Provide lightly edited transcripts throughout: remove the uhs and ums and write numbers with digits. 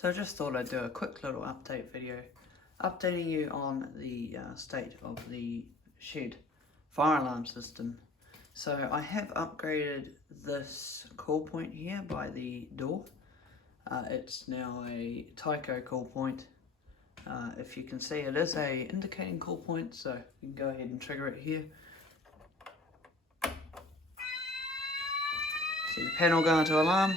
So I just thought I'd do a quick little update video, updating you on the state of the shed fire alarm system. So I have upgraded this call point here by the door. It's now a Tyco call point. If you can see, it is a indicating call point, so you can go ahead and trigger it here. See the panel going to alarm.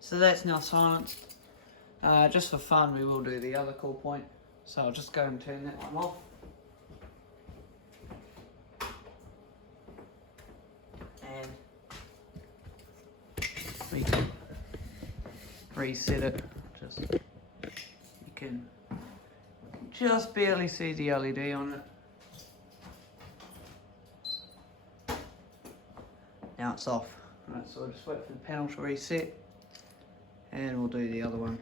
So that's now silenced. Just for fun, we will do the other call point. So I'll just go and turn that one off. And we can reset it. You can just barely see the LED on it. Now it's off. Right, so I'll just wait for the panel to reset. And we'll do the other one.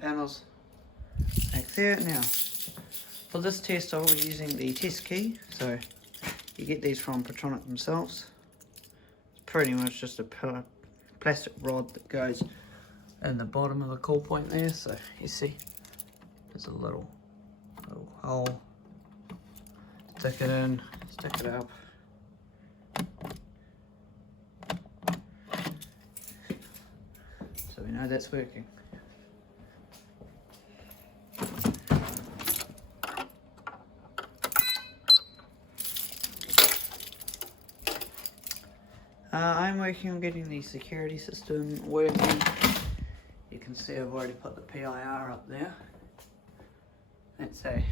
Panels back there. Now, for this test I'll be using the test key. So, you get these from Petronic themselves. It's pretty much just a plastic rod that goes in the bottom of the call point there. So, you see, there's a little hole. Stick it in, stick it up. So we know that's working. I'm working on getting the security system working. You can see I've already put the PIR up there. That's a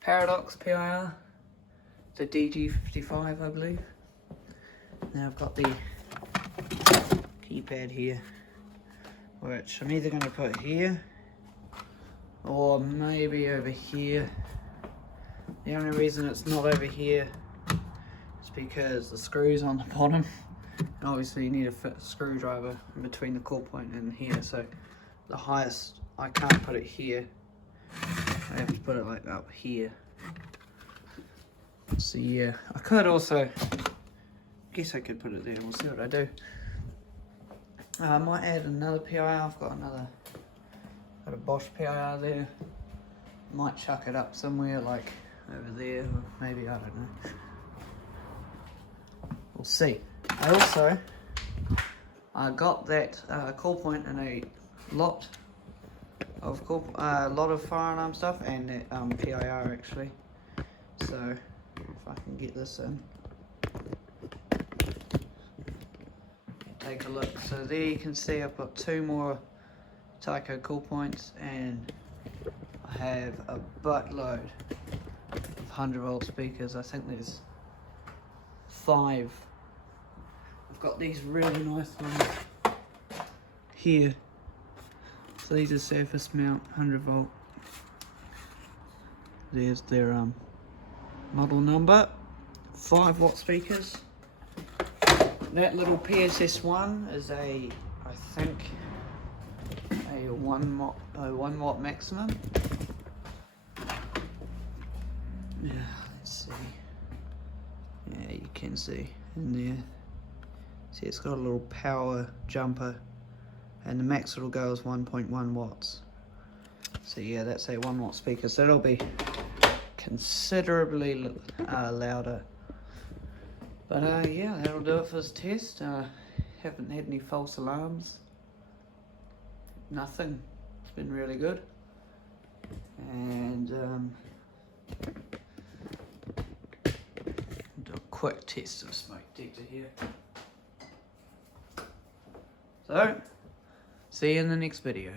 Paradox PIR. It's a DG55, I believe. Now I've got the keypad here, which I'm either going to put here or maybe over here. The only reason it's not over here is because the screw's on the bottom, and obviously you need to fit a screwdriver in between the call point and here, so the highest, I can't put it here, I have to put it like up here. So yeah, I could also, guess I could put it there, we'll see what I do. I might add another PIR. I've got a Bosch PIR there. Might chuck it up somewhere like over there, or maybe, I don't know. We'll see. I got that call point in a lot of fire alarm stuff, and that PIR actually. So if I can get this in. Take a look. So there you can see I've got two more Tyco call points, and I have a buttload of 100-volt speakers. I think there's 5. I've got these really nice ones here. So these are surface mount 100-volt. There's their model number. 5-watt speakers. That little PSS1 is I think a 1 watt maximum. Yeah, let's see. Yeah, you can see in there. See, it's got a little power jumper, and the max it'll go is 1.1 watts. So yeah, that's a 1 watt speaker. So it'll be considerably louder. But yeah, that'll do it for this test. Haven't had any false alarms. Nothing. It's been really good. And do a quick test of smoke detector here. So, see you in the next video.